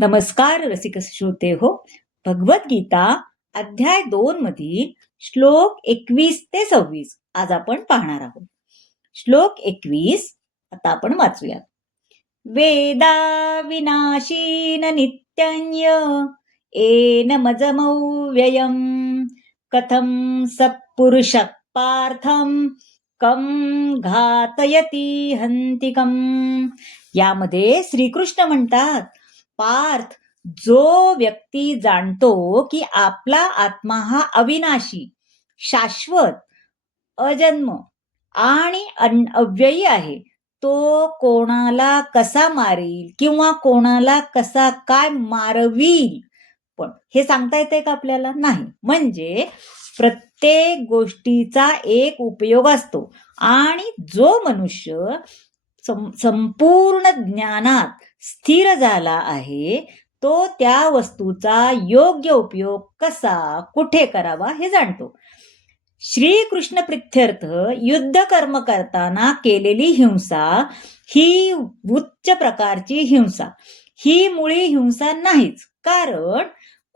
नमस्कार रसिक श्रोते हो. भगवद्गीता अध्याय 2 मधील श्लोक 21 ते 26 आज आपण पाहणार आहोत. श्लोक 21 आता आपण वाचूया. वेदा विनाशीन नित्यन्य येन मजमव्ययम् कथं सत्पुरुष पार्थं कं घातयति हन्तिकम्. यामध्ये श्रीकृष्ण म्हणतात, पार्थ, जो व्यक्ती जाणतो की आपला आत्मा हा अविनाशी, शाश्वत, अजन्म आणि अव्ययी आहे, तो कोणाला कसा मारील किंवा कोणाला कसा काय मारवील, पण हे सांगता येते का आपल्याला? नाही. म्हणजे प्रत्येक गोष्टीचा एक उपयोग असतो आणि जो मनुष्य संपूर्ण ज्ञानात स्थिर झाला आहे तो त्या वस्तूचा योग्य उपयोग कसा कुठे करावा हे जाणतो. श्रीकृष्ण प्रित्यर्थ युद्ध कर्म करताना केलेली हिंसा ही उच्च प्रकारची हिंसा, ही मुळी हिंसा नाहीच. कारण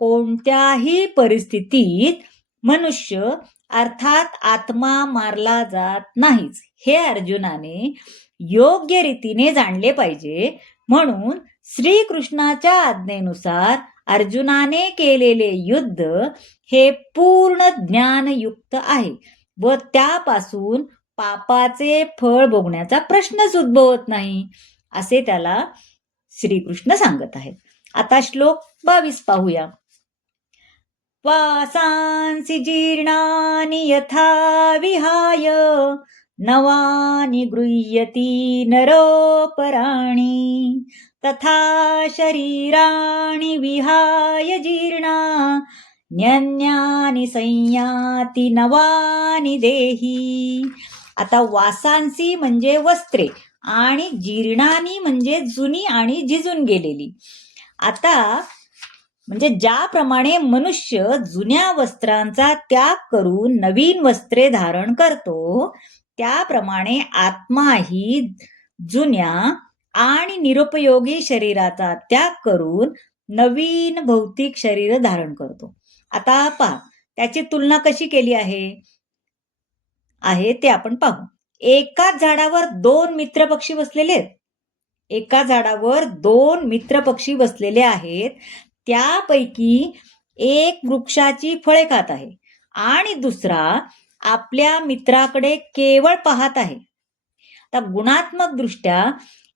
कोणत्याही परिस्थितीत मनुष्य अर्थात आत्मा मारला जात नाहीच, हे अर्जुनाने योग्य रीतीने जाणले पाहिजे. म्हणून श्रीकृष्णाच्या आज्ञेनुसार अर्जुनाने केलेले युद्ध हे पूर्ण ज्ञानयुक्त आहे व त्यापासून पापाचे फळ भोगण्याचा प्रश्नच उद्भवत नाही, असे त्याला श्रीकृष्ण सांगत आहेत. आता श्लोक 22 पाहूया. वासांसी जीर्णानि यथा विहाय नवानि गृह्यति नरोपराणि तथा शरीराणि विहाय जीर्णा न्यन्यानि संयाति नवानि देही. आता वासांसी म्हणजे वस्त्रे आणि जीर्णानी म्हणजे जुनी आणि झिजून गेलेली. आता म्हणजे ज्याप्रमाणे मनुष्य जुन्या वस्त्रांचा त्याग करून नवीन वस्त्रे धारण करतो, त्याप्रमाणे आत्माही जुन्या आणि निरुपयोगी शरीराचा त्याग करून नवीन भौतिक शरीर धारण करतो. आता पहा, त्याची तुलना कशी केली आहे ते आपण पाहू. एकाच झाडावर 2 मित्र पक्षी बसलेले आहेत. एका झाडावर 2 मित्र पक्षी बसलेले आहेत. त्यापैकी एक वृक्षाची फळे खात आहे आणि दुसरा आपल्या मित्राकडे केवळ पाहत आहे. तर गुणात्मक दृष्ट्या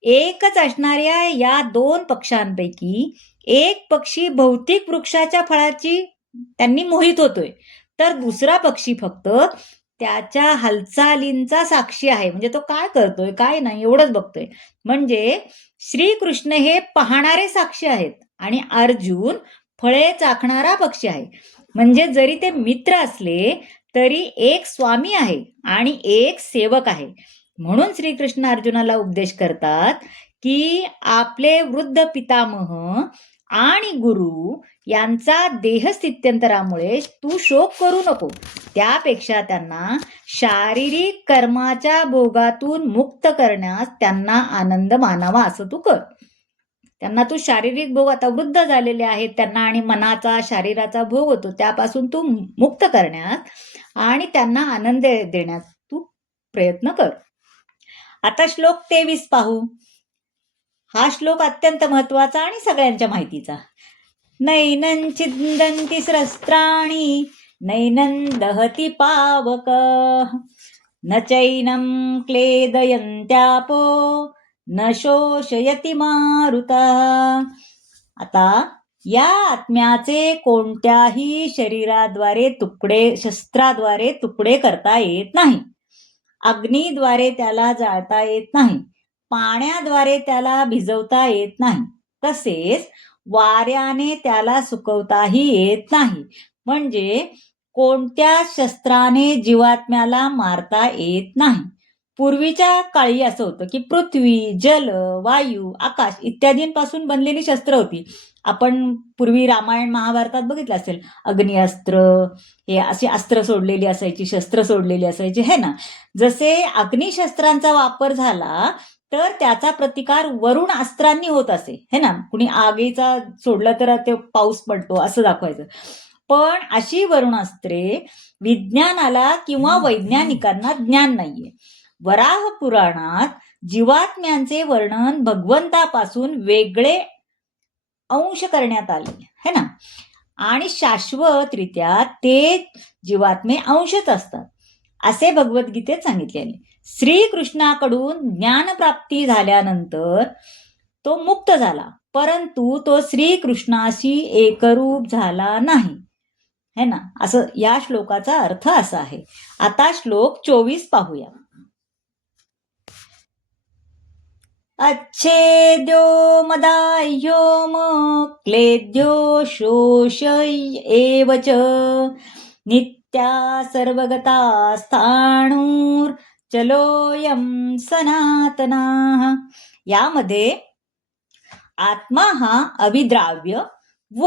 एकच असणाऱ्या या 2 पक्ष्यांपैकी एक पक्षी भौतिक वृक्षाच्या फळाची त्यांनी मोहित होतोय, तर दुसरा पक्षी फक्त त्याच्या हालचालींचा साक्षी आहे. म्हणजे तो काय करतोय काय नाही एवढंच बघतोय. म्हणजे श्रीकृष्ण हे पाहणारे साक्षी आहेत आणि अर्जुन फळे चाखणारा पक्षी आहे. म्हणजे जरी ते मित्र असले तरी एक स्वामी आहे आणि एक सेवक आहे. म्हणून श्रीकृष्ण अर्जुनाला उपदेश करतात की आपले वृद्ध पितामह आणि गुरु यांचा देहस्थित्यंतरामुळे तू शोक करू नको. त्यापेक्षा त्यांना शारीरिक कर्माच्या भोगातून मुक्त करण्यास त्यांना आनंद मानावा असं तू कर. त्यांना तू शारीरिक भोग, आता वृद्ध झालेले आहेत त्यांना आणि मनाचा शरीराचा भोग होतो, त्यापासून तू मुक्त करण्यास आणि त्यांना आनंद देण्यास तू प्रयत्न कर. आता श्लोक 23 पाहू. हा श्लोक अत्यंत महत्वाचा आणि सगळ्यांच्या माहितीचा. नैनं छिन्दन्ति शस्त्राणि नैनं दहति पावक न चैनं क्लेदयन्त्यापो न शोषयति मारुता. आता या आत्म्याचे कोणत्याही शस्त्राद्वारे तुकडे करता येत नाही. अग्नीद्वारे त्याला जाळता येत नाही, पाण्याद्वारे त्याला भिजवता येत नाही, तसेच वाऱ्याने त्याला सुकवताही येत नाही. म्हणजे कोणत्या शस्त्राने जीवात्म्याला मारता येत नाही. पूर्वीच्या काळी असं होतं की पृथ्वी, जल, वायू, आकाश इत्यादींपासून बनलेली शस्त्र होती. आपण पूर्वी रामायण महाभारतात बघितलं असेल, अग्निअस्त्र, हे अशी अस्त्र सोडलेली असायची, शस्त्र सोडलेली असायची, है ना. जसे अग्निशस्त्रांचा वापर झाला तर त्याचा प्रतिकार वरुण अस्त्रांनी होत असे, है ना. कुणी आगीचा सोडला तर ते पाऊस पडतो असं दाखवायचं. पण अशी वरुणास्त्रे विज्ञानाला किंवा वैज्ञानिकांना ज्ञान नाहीये. वराह पुराणात जीवात्म्यांचे वर्णन भगवंतापासून वेगळे अंश करण्यात आले, है ना. आणि शाश्वतरित्या ते जीवात्मे अंशच असतात असे भगवद्गीतेत सांगितलेले. श्रीकृष्णाकडून ज्ञानप्राप्ती झाल्यानंतर तो मुक्त झाला, परंतु तो श्रीकृष्णाशी एकरूप झाला नाही, है ना. असं या श्लोकाचा अर्थ असा आहे. आता श्लोक 24 पाहूया. अच्छेद्यो मदाह्यो क्लेद्यो शोष एव च नित्या सर्वगता स्थाणूर चलोयम सनातनाः. यामध्ये आत्मा हा अविद्राव्य व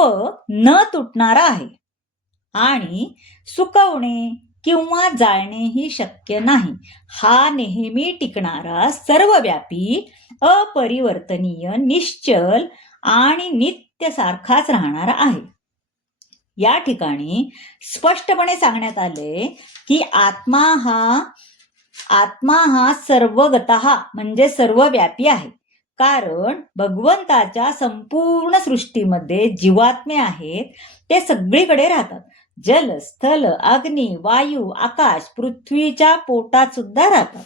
न तुटणारा आहे आणि सुकवणे किंवा जाळणेही शक्य नाही. हा नेहमी टिकणारा, सर्वव्यापी, अपरिवर्तनीय, निश्चल आणि नित्य सारखाच राहणारा आहे. या ठिकाणी स्पष्टपणे सांगण्यात आले की आत्मा हा सर्वगतः म्हणजे सर्वव्यापी आहे. कारण भगवंताच्या संपूर्ण सृष्टीमध्ये जीवात्मे आहेत, ते सगळीकडे राहतात. जल, स्थल, अग्नी, वायू, आकाश, पृथ्वीच्या पोटात सुद्धा राहतात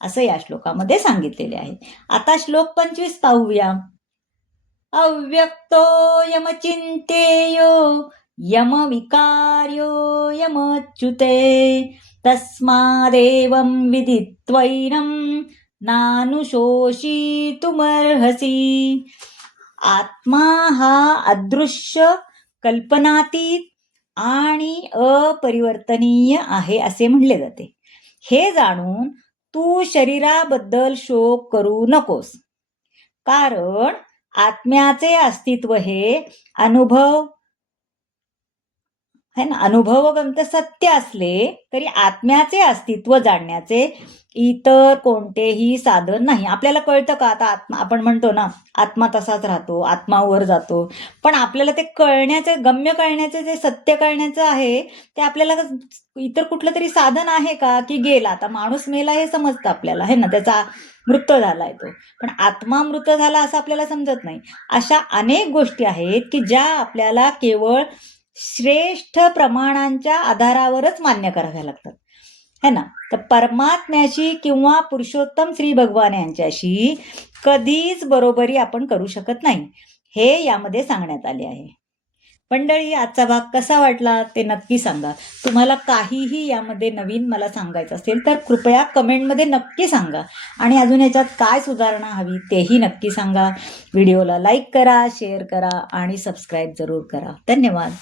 असं या श्लोकामध्ये सांगितलेले आहे. आता श्लोक 25 पाहूया. अव्यक्तो यमचिंतेयो यम विकार्यो यमच्युते तस्मादेवं विदित्वैनं नानुशोषितुमर्हसि. आत्मा हा अदृश्य, कल्पनातीत आणि अपरिवर्तनीय आहे असे म्हणले जाते. हे जाणून तू शरीराबद्दल शोक करू नकोस, कारण आत्म्याचे अस्तित्व हे अनुभवगंत सत्य असले तरी आत्म्याचे अस्तित्व जाणण्याचे इतर कोणतेही साधन नाही. आपल्याला कळतं का आता आत्मा, आपण म्हणतो ना आत्मा तसाच राहतो, आत्मा वर जातो, पण आपल्याला ते कळण्याचे, गम्य कळण्याचे, जे सत्य कळण्याचं आहे ते आपल्याला इतर कुठलं तरी साधन आहे का की गेला, आता माणूस मेला हे समजतं आपल्याला, है ना, त्याचा मृत झालाय तो, पण आत्मा मृत झाला असं आपल्याला समजत नाही. अशा अनेक गोष्टी आहेत की ज्या आपल्याला केवळ श्रेष्ठ प्रमाणांच्या आधारावरच मान्य कराव्या लागतात, है ना. तर परमात्म्याशी किंवा पुरुषोत्तम श्री भगवान यांच्याशी कधीच बरोबरी आपण करू शकत नाही, हे यामध्ये सांगण्यात आले आहे. मंडळी, आजचा भाग कसा वाटला ते नक्की सांगा. तुम्हाला काहीही यामध्ये नवीन मला सांगायचं असेल तर कृपया कमेंटमध्ये नक्की सांगा, आणि अजून याच्यात काय सुधारणा हवी तेही नक्की सांगा. व्हिडिओला लाईक करा, शेअर करा आणि सबस्क्राईब जरूर करा. धन्यवाद.